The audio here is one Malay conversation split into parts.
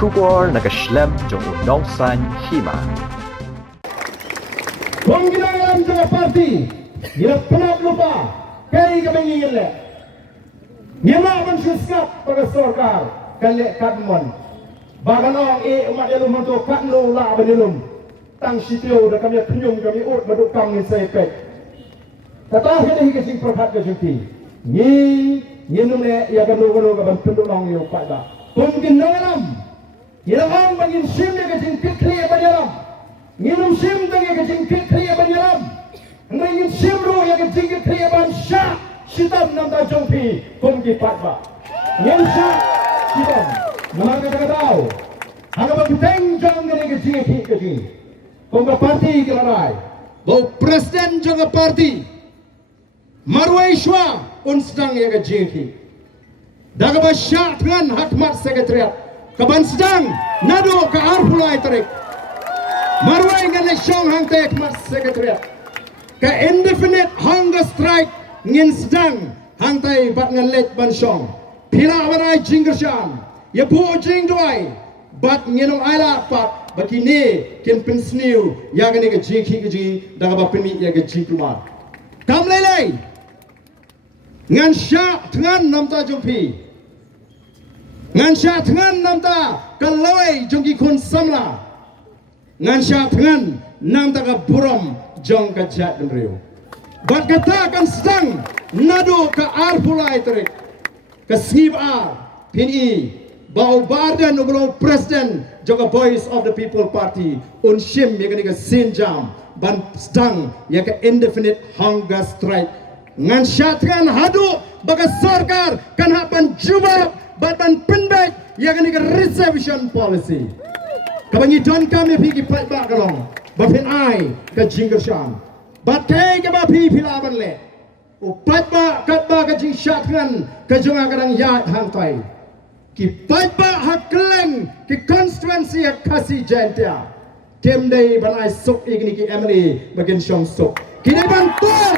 Kubor nakaslem jong unongsan hima. Kung ginagalang sa party, ginagpanap lupa, kaya kamingin le. Ngilaman siskap pada sorkar, kali kadmon. Bagan orang umat elum untuk kadlo la benilum. Tang sitio dah kami penyum kami ut madukang ni sepek. Tatah kini hikasing perhat kasih ni num le ya kadlo kaban penduk long yo pada. Kung ginagalang, ginagalang bagin sim le kasing kikli banyalam. Nginum sim tangi kasing kikli banyalam. Ngin sim ro ya kasing kikli ban syak. Sitam nam ta jongpi kung kipat ba ngin syak sitam nama kata tahu ada bagiteng jong ngene ke ji kung ka parti kilarai bo presiden jong parti marwai shwa unstang ya ke ji daga ba syak dengan hakmat sekretariat kaban sedang nado ka arpulai tarik marwai ngene shong hang te hakmat sekretariat ka indefinite hunger strike ngin sedang hantai bat ngalet ban song pila barai jinggershan ya bu jing doi bat nginong ala pat bakini kin pensniu ya gani ke jiki ji daga ba pini ya ke jik rumah kam lelai ngan sya dengan namta jompi ngan sya dengan namta kaloi jongki kun samla ngan sya dengan namta ka buram jong ka jat denriu bat katakan sedang nado ke arpulai terik ke sngib ar pini bau bardan ublo presiden juga voice of the people party unshim ya ke sinjam ban sedang ya ke indefinite hunger strike ngan syatkan hadu baga sarkar kan hapan jubab bat ban pendek ya ke reservation policy kabangi don kami pigi pat bagalong bafin ai ke jinggershan batai ke bapi pilaban le upat ba kat ba ke jing syatkan ke jonga kadang yat hantai ki pat ba hakleng ki constituency kasih jentia kem dei ban ai sok igni ki emily bagin syong sok kini bantur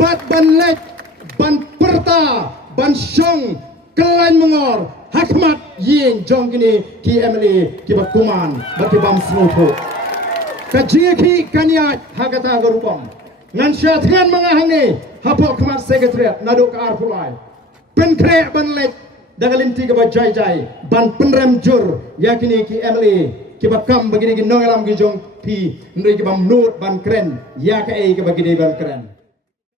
bat ban lek ban perta ban syong kelain mengor hakmat yin jong kini ki emily ki bakuman baki bam smutu kajiki kaniat hagata garupam ngan syatkan mangahani hapok kemat sekretariat nado ke arpulai penkre ban lek dagalinti ke bajai jai ban penrem jur yakini ki emily ki bakam begini ki nongalam ki jong pi ndri ki bam nut ban kren ya ke ke begini ban kren